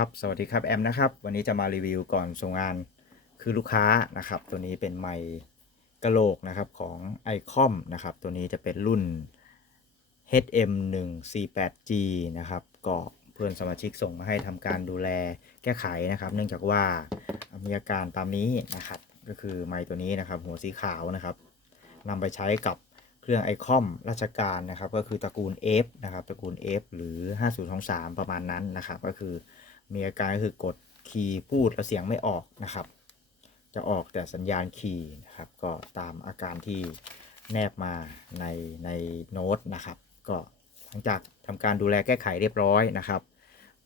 ครับ สวัสดีครับแอมนะครับ วันนี้จะมารีวิวก่อนส่งงานคือลูกค้านะครับ ตัวนี้เป็นไมค์กะโหลกนะครับของไอคอมนะครับ ตัวนี้จะเป็นรุ่น HM 1 4 8 G นะครับ ก็เพื่อนสมาชิกส่งมาให้ทำการดูแลแก้ไขนะครับ เนื่องจากว่ามีอาการตามนี้นะครับ ก็คือไมค์ตัวนี้นะครับ หัวสีขาวนะครับนำไปใช้กับเครื่องไอคอมราชการนะครับ ก็คือตระกูล F นะครับตระกูล F หรือ 5023 ประมาณนั้นนะครับ ก็คือ มีอาการก็คือกดคีย์พูดแล้วเสียงไม่ออกนะครับ จะออกแต่สัญญาณคีย์นะครับ ก็ตามอาการที่แนบมาในในโน้ตนะครับ ก็หลังจากทำการดูแลแก้ไขเรียบร้อยนะครับ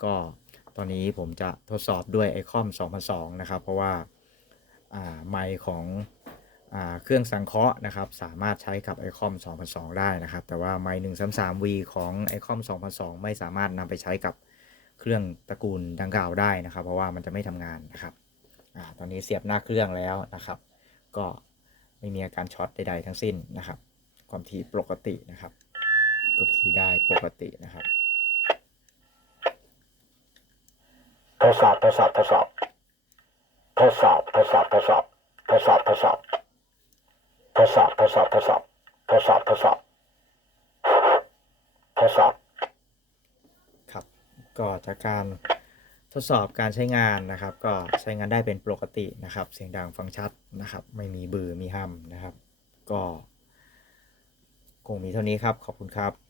ก็ตอนนี้ผมจะทดสอบด้วยไอคอม2002 นะครับ เพราะว่าไมค์ของอเครื่องสังเคราะห์นะครับ สามารถใช้กับไอคอม2002 ได้นะครับ แต่ว่าไมค์ 133V ของไอคอม2002 ไม่สามารถนำไปใช้กับ เครื่องตระกูลดังกล่าวได้นะครับ เพราะว่ามันจะไม่ทำงานนะครับอตอนนี้เสียบหน้าเครื่องแล้วนะครับ ก็ไม่มีอาการช็อตใดๆทั้งสิ้นนะครับ ความถี่ปกตินะครับกดคีย์ได้ปกตินะครับทดสอบทดสอบทดสอบทดสอบทดสอบทดสอบทดสอบทดสอบทดสอบทดสอบทดสอบทดสอบทดสอบทดสอบ ครับ ก็จากการทดสอบการใช้งานนะครับ ก็ใช้งานได้เป็นปกตินะครับ เสียงดังฟังชัดนะครับ ไม่มีบือมีห้ำนะครับ ก็คงมีเท่านี้ครับ ขอบคุณครับ